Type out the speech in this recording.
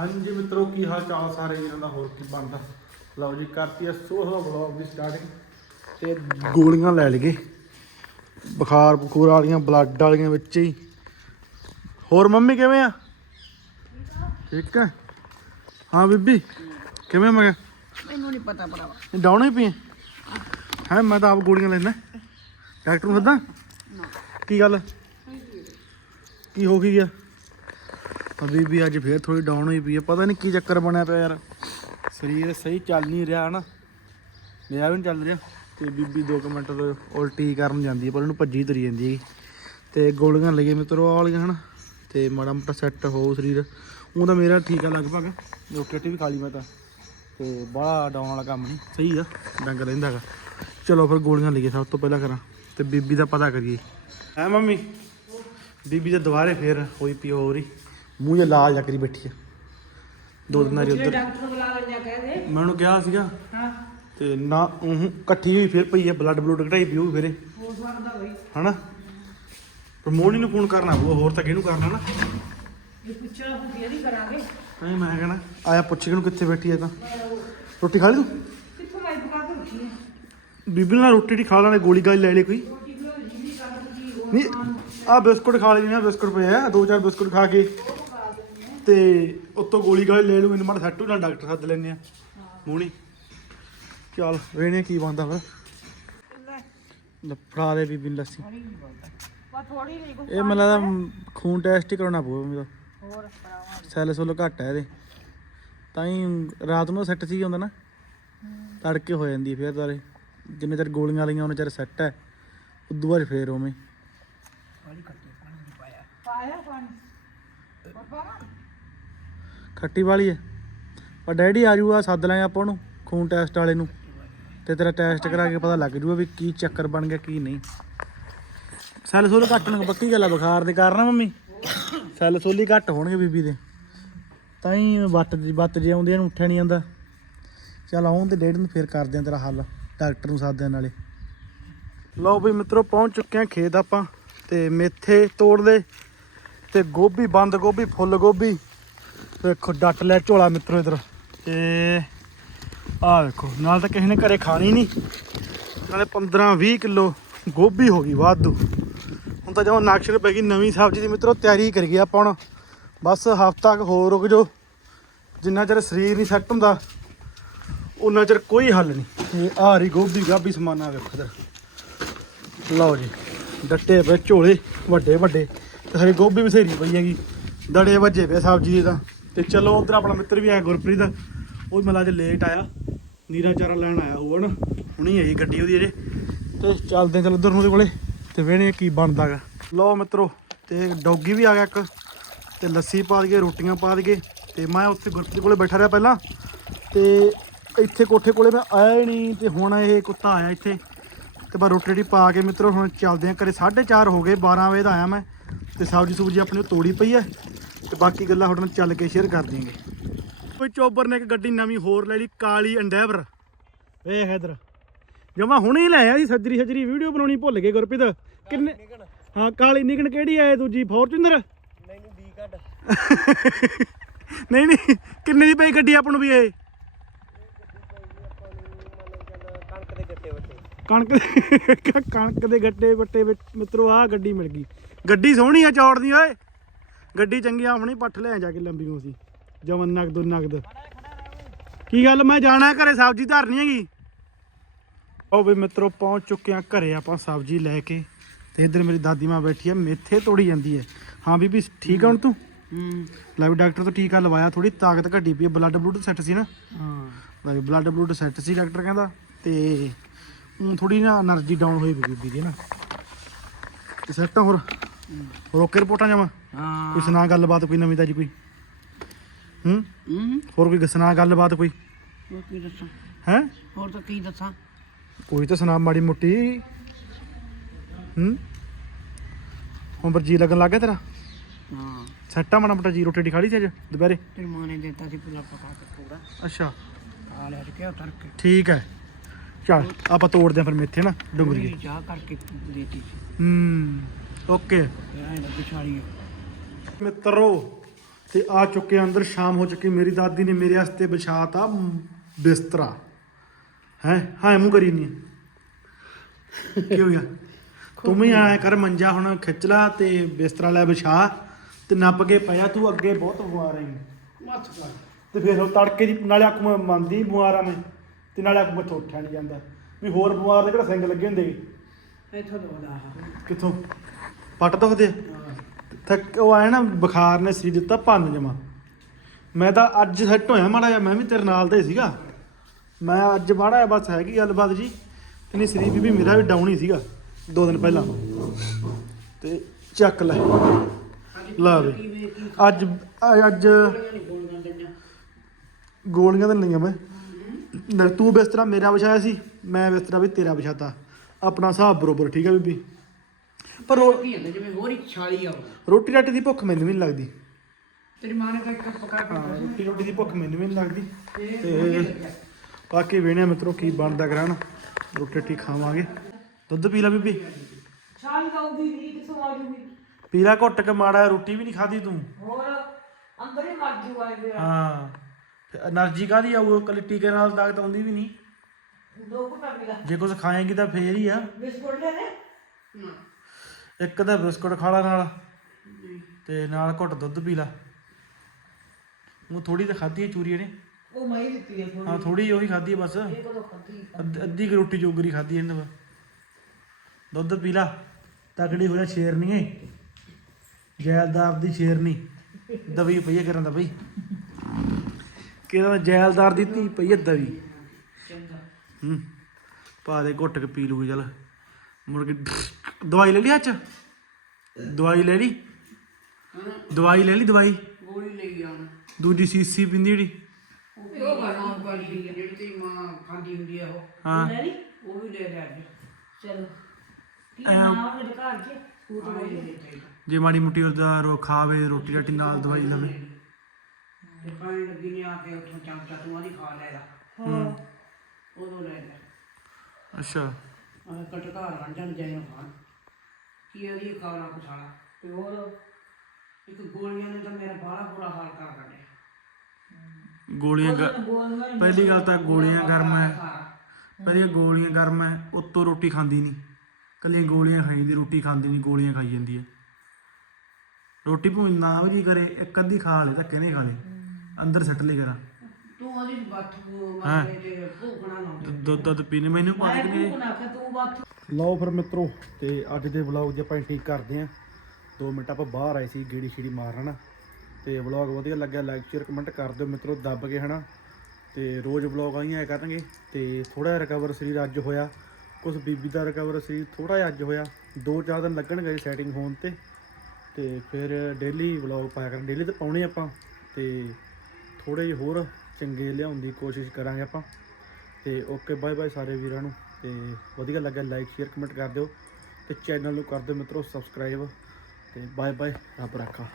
ਹਾਂਜੀ ਮਿੱਤਰੋ ਕੀ ਹਾਲ ਚਾਲ ਸਾਰੇ ਵੀਰਾਂ ਦਾ? ਹੋਰ ਕੀ ਬਣਦਾ? ਲਓ ਜੀ ਕਰਤੀ ਆ ਸੋਹਣਾ ਵਲੌਗ ਦੀ ਸਟਾਰਟਿੰਗ ਤੇ ਗੋਲੀਆਂ ਲੈ ਲਈਏ। ਬੁਖਾਰ ਬਖੂਰ ਵਾਲੀਆਂ ਬਲੱਡ ਵਾਲੀਆਂ ਵਿੱਚ ਹੀ। ਹੋਰ ਮੰਮੀ ਕਿਵੇਂ ਆ? ਠੀਕ ਹੈ ਹਾਂ ਬੀਬੀ ਕਿਵੇਂ ਮੈਂ ਮੈਨੂੰ ਨਹੀਂ ਪਤਾ ਭਰਾਵਾ। ਇਹ ਡਾਉਣਾ ਹੀ ਪਈ ਹੈ ਮੈਂ ਤਾਂ ਆਪ ਗੋਲੀਆਂ ਲੈਣਾ ਡਾਕਟਰ ਨੂੰ ਸੱਦਾਂ ਕੀ ਗੱਲ? ਕੀ ਹੋ ਗਈ ਆ? ਆ ਬੀਬੀ ਅੱਜ ਫੇਰ ਥੋੜੀ ਡਾਊਨ ਹੋਈ ਪਈ ਹੈ ਪਤਾ ਨਹੀਂ ਕੀ ਚੱਕਰ ਬਣਿਆ ਪਿਆ ਯਾਰ। ਸਰੀਰ ਸਹੀ ਚੱਲ ਨਹੀਂ ਰਿਹਾ ਨਾ ਮੇਰਾ ਵੀ ਨਹੀਂ ਚੱਲ ਰਿਹਾ। ਤੇ ਬੀਬੀ 2 ਮਿੰਟ ਤੋਂ ਉਲਟੀ ਕਰਨ ਜਾਂਦੀ ਹੈ ਪਰ ਉਹਨੂੰ ਭੱਜੀ ਤੁਰੀ ਜਾਂਦੀ ਹੈਗੀ। ਤੇ ਗੋਲੀਆਂ ਲਈਏ ਮਿੱਤਰੋ ਆਹ ਵਾਲੀਆਂ ਹਨ। ਤੇ ਮਾੜਾ ਮੋਟਾ ਸੈੱਟ ਹੋ ਸਰੀਰ। ਉਹ ਤਾਂ ਮੇਰਾ ਠੀਕ ਆ ਲਗਭਗ। ਰੋਟੀ ਵੀ ਖਾ ਲਈ ਮੈਂ ਤਾਂ। ਤੇ ਬੜਾ ਡਾਊਨ ਵਾਲਾ ਕੰਮ ਨਹੀਂ ਸਹੀ ਆ, ਡੰਗ ਰਹਿੰਦਾ ਹੈਗਾ। ਚਲੋ ਫਿਰ ਗੋਲੀਆਂ ਲਈਏ ਸਭ ਤੋਂ ਪਹਿਲਾਂ ਕਰਾਂ। ਤੇ ਬੀਬੀ ਦਾ ਪਤਾ ਕਰੀਏ। ਹੈ ਮੰਮੀ? ਬੀਬੀ ਦੇ ਦੁਬਾਰੇ ਫੇਰ ਹੋਈ ਪਈ ਹੋ। ਰਹੀ ਮੂੰਹ ਜਿਹਾ ਲਾਲ ਜਾ ਕਰੀ ਬੈਠੀ ਆ। ਦੋ ਦਿਨ ਵਾਰੀ ਉੱਧਰ। ਡਾਕਟਰ ਬੁਲਾ ਲੈ ਜਾ ਕਹਿ ਦੇ ਮੈਂ ਉਹਨੂੰ ਕਿਹਾ ਸੀਗਾ ਹਾਂ। ਤੇ ਨਾ ਉਹ ਇਕੱਠੀ ਹੋਈ ਫਿਰ ਪਈ ਆ ਬਲੱਡ ਬਲੂਡ ਘਟਾਈ ਪੀਊ ਫਿਰੇ ਹੋ ਸਕਦਾ ਬਈ। ਹਨਾ? ਪਰ ਮੋਹਣੀ ਨੂੰ ਫੋਨ ਕਰਨਾ ਪਊ ਹੋਰ ਤਾਂ ਕਿਹਨੂੰ ਕਰਨਾ ਨਾ? ਇਹ ਪੁੱਛਣਾ ਹੁੰਦੀ ਇਹਦੀ ਕਰਾਂਗੇ। ਨਹੀਂ ਮੈਂ ਕਹਣਾ ਆਇਆ ਪੁੱਛ ਕੇ ਨੂੰ ਕਿੱਥੇ ਬੈਠੀ ਆ ਤਾਂ। ਰੋਟੀ ਖਾ ਲਈ ਤੂੰ? ਕਿੱਥੋਂ ਮੈਂ ਪਕਾ ਕੇ ਰੱਖੀ ਹੈ ਬੀਬੀ ਨਾਲ ਰੋਟੀ ਟੀ ਖਾ ਲੈਣੇ ਗੋਲੀ ਗਾਲੀ ਲੈ ਲੈ ਕੋਈ। ਰੋਟੀ ਵੀ ਉਹ ਜਿੰਨੀ ਕਰ ਦਿੱਤੀ ਨਹੀਂ ਆ ਬਿਸਕੁਟ ਖਾ ਲਈ ਨਾ ਬਿਸਕੁਟ ਪਏ ਆ ਦੋ ਚਾਰ ਬਿਸਕੁਟ ਖਾ ਕੇ। ਤੇ ਉੱਤੋਂ ਗੋਲੀ ਗਾਲੀ ਲੈ ਲੂ ਮੈਨੂੰ ਮਾੜਾ ਸੈੱਟ ਜਾਣਾ ਡਾਕਟਰ ਸੱਦ ਲੈਨੇ ਆ। ਮੂਣੀ ਚੱਲ ਵੇਣੇ ਕੀ ਬੰਦਾ ਫਿਰ। ਫੜਾ ਦੇ ਬੀਬੀ ਨੂੰ ਲੱਸੀ। ਇਹ ਮੈਨੂੰ ਲੱਗਦਾ ਖੂਨ ਟੈਸਟ ਹੀ ਕਰਾਉਣਾ ਪਊਗਾ ਮੇਰਾ ਹੋਰ ਸੈੱਲ ਸੁੱਲ ਘੱਟ ਹੈ ਇਹਦੇ। ਤਾਂ ਹੀ ਰਾਤ ਨੂੰ ਸੈੱਟ ਸੀ ਹੁੰਦਾ ਨਾ। ਤੜਕੇ ਹੋ ਜਾਂਦੀ ਫਿਰ ਤਾਰੇ ਜਿੰਨੇ ਚਿਰ ਗੋਲੀਆਂ ਵਾਲੀਆਂ ਉਹਨੇ ਚਿਰ ਸੈੱਟ ਹੈ ਉਦੋਂ ਬਾਅਦ ਫੇਰ ਉਵੇਂ। ਪਾਣੀ ਕੱਟੇ ਪਾਣੀ ਪਾਇਆ। ਪਾਇਆ ਪਾਣੀ? ਪਾਪਾ ਖੱਟੀ ਵਾਲੀ ਹੈ ਪਰ ਡੈਡੀ ਆ ਜੂਗਾ ਸੱਦ ਲਾਂਗੇ ਆਪਾਂ ਉਹਨੂੰ, ਖੂਨ ਟੈਸਟ ਵਾਲੇ ਨੂੰ। ਤੇ ਤੇਰਾ ਟੈਸਟ ਕਰਾ ਕੇ ਪਤਾ ਲੱਗ ਜੂਗਾ ਵੀ ਕੀ ਚੱਕਰ ਬਣ ਗਿਆ, ਕੀ ਨਹੀਂ। ਸੈੱਲ ਸੋਲ ਘੱਟ ਹੋਣਗੇ, ਪੱਕੀ ਗੱਲ ਆ, ਬੁਖਾਰ ਦੇ ਕਾਰਨ ਆ ਮੰਮੀ। ਸੈੱਲ ਸੋਲੀ ਘੱਟ ਹੋਣਗੇ ਬੀਬੀ ਦੇ। ਤਾਂ ਹੀ ਵੱਟ ਦੀ ਵੱਤ ਜੇ ਆਉਂਦੀ ਇਹਨੂੰ ਉੱਠਿਆ ਨਹੀਂ ਜਾਂਦਾ। ਚੱਲ ਆਉਣ ਤੇ ਡੇਢ ਨੂੰ ਫੇਰ ਕਰਦੇ ਆ ਤੇਰਾ ਹੱਲ, ਡਾਕਟਰ ਨੂੰ ਸਾਧਿਆਂ ਨਾਲੇ। ਲਓ ਵੀ ਮਿੱਤਰੋ, ਪਹੁੰਚ ਚੁੱਕੇ ਆ ਖੇਤ ਆਪਾਂ, ਤੇ ਮੇਥੇ ਤੋੜ ਲਏ ਤੇ ਗੋਭੀ, ਬੰਦ ਗੋਭੀ, ਫੁੱਲ ਗੋਭੀ। ਵੇਖੋ ਡੱਟ ਲੈ ਝੋਲਾ ਮਿੱਤਰੋ ਇਧਰ। ਤੇ ਆਹ ਵੇਖੋ, ਨਾਲ ਤਾਂ ਕਿਸੇ ਨੇ ਘਰੇ ਖਾਣੀ ਨਹੀਂ। ਨਾਲੇ 15 20 ਕਿਲੋ ਗੋਭੀ ਹੋ ਗਈ ਵਾਧੂ। ਹੁਣ ਤਾਂ ਜਦੋਂ ਨਕਸ਼ੇ ਪੈ ਗਈ ਨਵੀਂ ਸਬਜ਼ੀ ਦੀ ਮਿੱਤਰੋ, ਤਿਆਰੀ ਕਰ ਗਿਆ ਆਪਾਂ ਹੁਣ। ਬਸ ਹਫ਼ਤਾ ਕੁ ਹੋਰ ਰੁਕ ਜਾਓ। ਜਿੰਨਾ ਚਿਰ ਸਰੀਰ ਨਹੀਂ ਸੈੱਟ ਹੁੰਦਾ ਉਹਨਾਂ ਚਿਰ ਕੋਈ ਹੱਲ ਨਹੀਂ। ਇਹ ਆ ਰਹੀ ਗੋਭੀ ਗਾਭੀ ਸਮਾਨਾ ਵੇਖੋ ਇਧਰ। ਲਓ ਜੀ, ਡੱਟੇ ਪਏ ਝੋਲੇ, ਵੱਡੇ ਵੱਡੇ। ਤੇ ਸਾਡੀ ਗੋਭੀ ਬਥੇਰੀ ਪਈ ਹੈਗੀ। ਦੜੇ ਵੱਜੇ ਪਏ ਸਬਜ਼ੀ ਦੇ ਤਾਂ। ਤੇ ਚਲੋ ਉਧਰ ਆਪਣਾ ਮਿੱਤਰ ਵੀ ਆਇਆ, ਗੁਰਪ੍ਰੀਤ। ਉਹ ਮੈਨੂੰ ਅੱਜ ਲੇਟ ਆਇਆ। ਨੀਰਾ ਚਾਰਾ ਲੈਣ ਆਇਆ ਹੋਊ ਹਣ ਹੁਣੀ ਆਈ ਗੱਡੀ ਉਹਦੀ ਅਜੇ। ਤੇ ਚੱਲਦੇ ਹਾਂ ਚਲ ਉਧਰ ਨੂੰ ਉਹਦੇ ਕੋਲੇ। ਤੇ ਵੇਣੇ ਕੀ ਬਣਦਾਗਾ ਲਓ ਮਿੱਤਰੋ, ਤੇ ਡੌਗੀ ਵੀ ਆ ਗਿਆ ਇੱਕ। ਤੇ ਲੱਸੀ ਪਾ ਦਈਏ, ਰੋਟੀਆਂ ਪਾ ਦਈਏ। ਤੇ ਮੈਂ ਉੱਥੇ ਗੁਰਪ੍ਰੀਤ ਕੋਲੇ ਬੈਠਾ ਰਿਹਾ ਪਹਿਲਾਂ। ਤੇ ਇੱਥੇ ਕੋਠੇ ਕੋਲੇ ਮੈਂ ਆਇਆ ਹੀ ਨਹੀਂ, ਤੇ ਹੁਣ ਇਹ ਕੁੱਤਾ ਆਇਆ ਇੱਥੇ। ਤੇ ਬਾ ਰੋਟੀ ਰੋਟੀ ਪਾ ਕੇ ਮਿੱਤਰੋ, ਹੁਣ ਚੱਲਦੇ ਆਂ ਘਰੇ। 4:30 ਹੋ ਗਏ 12 ਵਜੇ ਦਾ ਆਇਆ ਮੈਂ। ਤੇ ਸਬਜ਼ੀ ਸੂਬਜੀ ਆਪਣੀ ਉਹ ਤੋੜੀ ਪਈ ਐ ਤੇ ਬਾਕੀ ਗੱਲਾਂ ਤੁਹਾਡੇ ਨਾਲ ਚੱਲ ਕੇ ਸ਼ੇਅਰ ਕਰ ਦਿਆਂਗੇ। ਕੋਈ ਚੋਬਰ ਨੇ ਇੱਕ ਗੱਡੀ ਨਵੀਂ ਹੋਰ ਲੈ ਲਈ ਕਾਲੀ ਐਂਡੈਵਰ ਵੇਖ ਇਧਰ। ਜਮਾ ਹੁਣੇ ਹੀ ਲੈ ਆਇਆ ਸੀ ਸੱਜਰੀ ਸੱਜਰੀ ਵੀਡੀਓ ਬਣਾਉਣੀ ਭੁੱਲ ਗਏ ਗੁਰਪ੍ਰੀਤ। ਕਿੰਨੇ ਹਾਂ ਕਾਲੀ ਨਿਕਣ ਕਿਹੜੀ ਐ ਦੂਜੀ ਫੋਰਚੂਨਰ? ਮੈਨੂੰ ਦੀ ਕੱਢ ਨਹੀਂ ਨਹੀਂ ਕਿੰਨੇ ਦੀ ਪਈ ਗੱਡੀ ਆਪਾਂ ਨੂੰ ਵੀ ਇਹ? ਕਣਕ ਦੇ ਗੱਟੇ ਵੱਟੇ। ਕਣਕ ਦੇ ਕਣਕ ਦੇ ਗੱਟੇ ਵੱਟੇ ਵਿੱਚ ਮਿੱਤਰੋ ਆਹ ਗੱਡੀ ਮਿਲ ਗਈ। ਗੱਡੀ ਸੋਹਣੀ ਆ ਚੌੜ ਦੀ ਓਏ। ਗੱਡੀ ਚੰਗੀ ਆਪਣੀ ਪੱਠ ਲੈ ਜਾ ਕੇ ਲੰਬੀ ਸੀ ਜਮਨ ਨਗਦ ਨਗਦ। ਕੀ ਗੱਲ, ਮੈਂ ਜਾਣਾ ਘਰੇ, ਸਬਜ਼ੀ ਧਰਨੀ ਹੈਗੀ? ਉਹ ਵੀ ਮਿੱਤਰੋ, ਪਹੁੰਚ ਚੁੱਕੇ ਆ ਘਰੇ, ਆਪਾਂ ਸਬਜ਼ੀ ਲੈ ਕੇ। ਤੇ ਇਧਰ ਮੇਰੀ ਦਾਦੀ ਮਾਂ ਬੈਠੀ ਆ, ਮੇਥੇ ਤੋੜੀ ਜਾਂਦੀ ਹੈ। ਹਾਂ ਬੀਬੀ, ਠੀਕ ਆ ਹੁਣ ਤੂੰ? ਹੂੰ ਲੈ ਵੀ ਡਾਕਟਰ ਤੋਂ ਠੀਕ ਆ ਲਵਾਇਆ ਥੋੜੀ ਤਾਕਤ ਘਟੀ ਪਈ ਬਲੱਡ ਬਲੂਡ ਸੈੱਟ ਸੀ ਨਾ। ਹਾਂ ਲੈ ਬਲੱਡ ਬਲੂਡ ਸੈੱਟ ਸੀ ਡਾਕਟਰ ਕਹਿੰਦਾ, ਤੇ ਉਹ ਥੋੜੀ ਨਾ એનર્ਜੀ ਡਾਊਨ ਹੋਈ ਬੀਬੀ ਦੀ ਨਾ। ਤੇ ਸੈੱਟ ਹੋਰ। ਰੋਕੇ ਰਿਪੋਰਟਾਂ ਜਾਵਾਂ ਹਾਂ। ਕੋਈ ਸੁਣਾ ਗੱਲਬਾਤ ਕੋਈ ਨਵੀਂ ਤਾਜੀ ਕੋਈ? ਹੂੰ? ਹੂੰ। ਹੋਰ ਕੋਈ ਸੁਣਾ ਗੱਲਬਾਤ ਕੋਈ? ਹੋਰ ਕੀ ਦੱਸਾਂ? ਹੈ? ਹੋਰ ਤਾਂ ਕੀ ਦੱਸਾਂ? ਕੋਈ ਤਾਂ ਸੁਣਾ ਮਾੜੀ ਮੋਟੀ। ਹੂੰ? ਹੁਣ ਪਰ ਜੀ ਲੱਗਣ ਲੱਗ ਗਿਆ ਤੇਰਾ? ਹਾਂ। ਸੈੱਟਾ ਮਾੜਾ ਮੋਟਾ ਜੀ ਰੋਟੀ ਖਾ ਲਈ ਸੀ ਅੱਜ ਦੁਪਹਿਰੇ? ਤੇਰੀ ਮਾਂ ਨੇ ਦਿੱਤਾ ਸੀ ਪੁੱਲਾ ਪਕਾ ਕੇ ਪੂਰਾ। ਅੱਛਾ। ਖਾ ਲਿਆ ਤੇ ਕਿਹਾ ਉਤਰ ਕੇ ਠੀਕ ਹੈ। ਚਲ ਆਪਾਂ ਤੋੜਦੇ ਆਂ ਫਿਰ ਮੇਥੇ ਨਾ ਡੁੰਗਰੀ ਚਾਹ ਕਰਕੇ ਦੇਤੀ ਸੀ। ਹੂੰ। ਓਕੇ। ਐਂ ਲੱਗੀ ਛਾਲੀ ਮਿੱਤਰੋ ਤੇ ਆ ਚੁੱਕੇ ਅੰਦਰ ਸ਼ਾਮ ਹੋ ਚੁੱਕੀ ਮੇਰੀ ਦਾਦੀ ਨੇ ਮੇਰੇ ਵਾਸਤੇ ਵਿਛਾਤਾ ਬਿਸਤਰਾ। ਹੈ? ਹਾਂ ਮੂੰਹ ਕਰੀ ਨਹੀਂ ਕੀ ਹੋ ਗਿਆ? ਤੂੰ ਵੀ ਆਇਆ ਕਰ ਮੰਜਾ ਹੁਣ ਖਿੱਚ ਲਾ ਤੇ ਬਿਸਤਰਾ ਲੈ ਵਿਛਾ ਤੇ ਨੱਪ ਕੇ ਪਿਆ ਤੂੰ ਅੱਗੇ ਬਹੁਤ ਬਿਮਾਰ ਹੈ ਕਰ। ਤੇ ਫਿਰ ਉਹ ਤੜਕੇ ਦੀ ਨਾਲੇ ਅੱਖ ਮੈਂ ਮੰਨਦੀ ਬਿਮਾਰ ਆ ਮੈਂ ਤੇ ਨਾਲੇ ਅੱਖ ਮੈਥੋਂ ਉੱਠਿਆ ਨਹੀਂ ਜਾਂਦਾ। ਵੀ ਹੋਰ ਬਿਮਾਰ ਦੇ ਕਿਹੜਾ ਸਿੰਘ ਲੱਗੇ ਹੁੰਦੇ? ਇੱਥੋਂ ਦੋਦਾ ਕਿੱਥੋਂ? ਪੱਟ ਦੁਖਦੇ? ਥੱਕ ਉਹ ਆਇਆ ਨਾ, ਬੁਖਾਰ ਨੇ ਸੀ ਦਿੱਤਾ ਭੰਨ ਜਮਾ। ਮੈਂ ਤਾਂ ਅੱਜ ਸੈੱਟ ਹੋਇਆ ਮਾੜਾ ਜਿਹਾ, ਮੈਂ ਵੀ ਤੇਰੇ ਨਾਲ ਤੇ ਸੀਗਾ। ਮੈਂ ਅੱਜ ਮਾੜਾ ਜਿਹਾ ਬਸ ਹੈਗੀ ਗੱਲਬਾਤ ਜੀ, ਤੇ ਨਹੀਂ ਸਰੀਰ ਵੀ ਮੇਰਾ ਵੀ ਡਾਊਨ ਹੀ ਸੀਗਾ, ਦੋ ਦਿਨ ਪਹਿਲਾਂ। ਤੇ ਚੱਕ ਲੈ। ਲਾ ਵੀ। ਅੱਜ ਅੱਜ ਗੋਲੀਆਂ ਤਾਂ ਲਈਆਂ ਮੈਂ। ਤੂੰ ਬਿਸਤਰਾ ਮੇਰਾ ਵਿਛਾਇਆ ਸੀ, ਮੈਂ ਬਿਸਤਰਾ ਵੀ ਤੇਰਾ ਵਿਛਾਤਾ। ਆਪਣਾ ਹਿਸਾਬ ਬਰੋਬਰ, ਠੀਕ ਹੈ ਬੀਬੀ? ਪਰ ਰੋ- ਕੀ ਹੁੰਦਾ ਜਿਵੇਂ ਹੋਰ ਹੀ ਛਾਲੀ ਆ ਰੋਟੀ ਰਾਟੀ ਦੀ ਭੁੱਖ ਮੈਨੂੰ ਵੀ ਨਹੀਂ ਲੱਗਦੀ। ਤੇਰੀ ਮਾਂ ਨੇ ਕੋਈ ਪਕਾ ਕੇ ਰੋਟੀ ਰੋਟੀ ਦੀ ਭੁੱਖ ਮੈਨੂੰ ਵੀ ਨਹੀਂ ਲੱਗਦੀ। ਤੇ ਬਾਕੀ ਵੇਣੇ ਮਿੱਤਰੋ ਕੀ ਬਣਦਾ ਕਰਾਣ ਰੋਟੀ ਰੋਟੀ ਖਾਵਾਂਗੇ। ਦੁੱਧ ਪੀ ਲੈ ਬੀਬੀ। ਸ਼ਾਮ ਕਾਉਂਦੀ ਨਹੀਂ ਕਿਥੋਂ ਆ ਜੂਗੀ? ਪੀਲਾ ਘੁੱਟ ਕੇ ਮਾੜਾ ਰੋਟੀ ਵੀ ਨਹੀਂ ਖਾਦੀ ਤੂੰ। ਹੋਰ ਅੰਦਰ ਹੀ ਮਰ ਜੂਗਾ ਇਹ ਹਾਂ। એનર્ਜੀ ਕਾਦੀ ਆਊ ਕੱਲੀ ਟੀਕੇ ਨਾਲ ਤਾਕਤ ਆਉਂਦੀ ਵੀ ਨਹੀਂ ਜੇ ਕੁਝ ਖਾਏਗੀ ਤਾਂ ਫੇਰ ਹੀ ਆ। ਬਿਸਕੁਟ ਲੈ ਲੈ। ਇੱਕ ਤਾਂ ਬਿਸਕੁਟ ਖਾ ਲਾ ਨਾਲ ਤੇ ਨਾਲ ਘੁੱਟ ਦੁੱਧ ਪੀ ਲਾ। ਉਹ ਥੋੜੀ ਤਾਂ ਖਾਧੀ ਹੈ ਚੂਰੀ ਨੇ ਉਹ ਮੈਂ ਹੀ ਦਿੱਤੀ ਹੈ ਥੋੜੀ ਹਾਂ ਥੋੜੀ ਉਹੀ ਖਾਧੀ ਹੈ ਬਸ। ਇਹ ਕਦੋਂ ਖਾਧੀ? ਅੱਧ- ਅੱਧੀ ਕੁ ਰੋਟੀ ਜੋਗਰੀ ਖਾਧੀ ਇਹਨੇ ਬਸ ਦੁੱਧ ਪੀ ਲਾ। ਤਗੜੀ ਹੋ ਜਾ ਸ਼ੇਰਨੀ ਏ ਜੈਲਦਾਰ ਦੀ ਸ਼ੇਰਨੀ ਦਵੀ ਪਈ ਹੈ ਕਰਨ ਦਾ ਬਈ। ਕਿਹਦਾ ਜੈਲਦਾਰ ਦੀ ਧੀ ਪਈ ਹੈ ਦਵੀ। ਚੰਗਾ। ਹੂੰ। ਪਾ ਦੇ ਘੁੱਟ ਕੇ ਪੀ ਲੂਗੀ ਚੱਲ। ਮੁੜ ਕੇ ਦਵਾਈ ਲੈ ਲਈ ਅੱਜ ਦਵਾਈ ਲੈ ਲਈ? ਦਵਾਈ ਲੈ ਲਈ ਦਵਾਈ? ਗੋਲੀ ਲਈ ਆਉਣ ਦੂਜੀ ਸੀਸੀ ਪਿੰਦੀ ਜਿਹੜੀ। ਉਹ ਬਾਣਾ ਕਰਦੀ ਹੈ ਜਿਹੜੀ ਤੇਰੀ ਮਾਂ ਖਾਂਦੀ ਹੁੰਦੀ ਆ ਉਹ। ਹਾਂ। ਲੈ ਲਈ? ਉਹ ਵੀ ਲੈ ਲੈ ਅੱਜ। ਚਲੋ। ਕੀ ਨਾਮ ਮੇਰੇ ਘਰ ਕੇ ਤੂੰ ਤਾਂ ਆਹ ਬੋਲੀ ਲੈ ਲੈ ਜੇ ਮਾੜੀ ਮੁੱਟੀ ਉਹਦਾ ਰੋ ਖਾਵੇ ਰੋਟੀ ਰਾਟੀ ਨਾਲ ਦਵਾਈ ਲਵੇ। ਤੇ ਪਾਣੀ ਲੱਗੀ ਨੇ ਆ ਕੇ ਉੱਥੋਂ ਚਮਚਾ ਤੂੰ ਆਦੀ ਖਾ ਲੈ ਲਾ ਹਾਂ। ਉਦੋਂ ਲੈ ਲੈ ਅੱਛਾ। ਕਟਕਾਰ ਰੰਜਨ ਜਾਇਓ ਖਾਨ ਕੀ ਇਹਦੀ ਕਾਲਾ ਕੁਛਾਲਾ ਤੇ ਹੋਰ ਇੱਕ ਗੋਲੀਆਂ ਨੇ ਤਾਂ ਮੇਰਾ ਬਾਹਲਾ ਬੁਰਾ ਹਾਲ ਕਰ ਕੱਢਿਆ ਗੋਲੀਆਂ ਗ- ਪਹਿਲੀ ਗੱਲ ਤਾਂ ਗੋਲੀਆਂ ਗਰਮ ਹੈ। ਸਾਰਾ। ਪਹਿਲੀ ਗੱਲ ਗੋਲੀਆਂ ਗਰਮ ਹੈ ਉੱਤੋਂ ਰੋਟੀ ਖਾਂਦੀ ਨਹੀਂ। ਕੱਲੀਆਂ ਗੋਲੀਆਂ ਖਾਈ ਜਾਂਦੀ ਰੋਟੀ ਖਾਂਦੀ ਨਹੀਂ ਗੋਲੀਆਂ ਖਾਈ ਜਾਂਦੀ ਹੈ। ਰੋਟੀ ਭਾਵੇਂ ਨਾ ਵੀ ਜੀ ਕਰੇ ਇੱਕ ਅੱਧੀ ਖਾ ਲੇ ਧੱਕੇ ਨਹੀਂ ਖਾ ਲੇ। ਅੰਦਰ ਸੱਟ ਲਈ ਕਰਾਂ। ਤੂੰ ਉਹਦੀ ਬੱਤ ਹਾਂ। ਮਾਰੇ ਤੇ ਭੂਖਣਾ ਲਾਉਂਦੇ ਦੁੱਧ ਦੁੱਧ ਪੀਣੇ ਮੈਨੂੰ ਪਾ ਮੈਂ ਦੇ ਕਿ ਤੂੰ ਲਓ ਫਿਰ ਮਿੱਤਰੋ ਤੇ ਅੱਜ ਦੇ ਵਲੌਗ ਜੇ ਆਪਾਂ ਠੀਕ ਕਰਦੇ ਆਂ 2 ਮਿੰਟ ਆਪਾਂ ਬਾਹਰ ਆਏ ਸੀ ਗੇੜੀ ਛੇੜੀ ਮਾਰਨ। ਤੇ ਵਲੌਗ ਵਧੀਆ ਲੱਗਿਆ ਲਾਈਕ ਸ਼ੇਅਰ ਕਮੈਂਟ ਕਰ ਦਿਓ ਮਿੱਤਰੋ ਦੱਬ ਕੇ ਹਨਾ। ਤੇ ਰੋਜ਼ ਵਲੌਗ ਆਈਆਂ ਆਇਆ ਕਰਨਗੇ। ਤੇ ਥੋੜਾ ਜਿਹਾ ਰਿਕਵਰ ਸਰੀਰ ਅੱਜ ਹੋਇਆ। ਕੁਝ ਬੀਬੀ ਦਾ ਰਿਕਵਰ ਸਰੀਰ ਥੋੜਾ ਜਿਹਾ ਅੱਜ ਹੋਇਆ। 2-4 ਦਿਨ ਲੱਗਣਗੇ ਸੈਟਿੰਗ ਹੋਣ ਤੇ। ਤੇ ਫਿਰ ਡੇਲੀ ਵਲੌਗ ਪਾਇਆ ਕਰਾਂ ਡੇਲੀ ਤਾਂ ਪਾਉਣੇ ਆਪਾਂ। ਤੇ ਥੋੜੇ ਜਿਹੇ ਹੋਰ ਚੰਗੇ ਲਿਆਉਣ ਦੀ ਕੋਸ਼ਿਸ਼ ਕਰਾਂਗੇ ਆਪਾਂ। ਤੇ ਓਕੇ ਬਾਏ ਬਾਏ ਸਾਰੇ ਵੀਰਾਂ ਨੂੰ। ਤੇ ਵਧੀਆ ਲੱਗਾ ਲਾਈਕ ਸ਼ੇਅਰ ਕਮੈਂਟ ਕਰ ਦਿਓ। ਤੇ ਚੈਨਲ ਨੂੰ ਕਰ ਦਿਓ ਮਿੱਤਰੋ ਸਬਸਕ੍ਰਾਈਬ ਤੇ ਬਾਏ ਬਾਏ ਰੱਬ ਰਾਖਾ।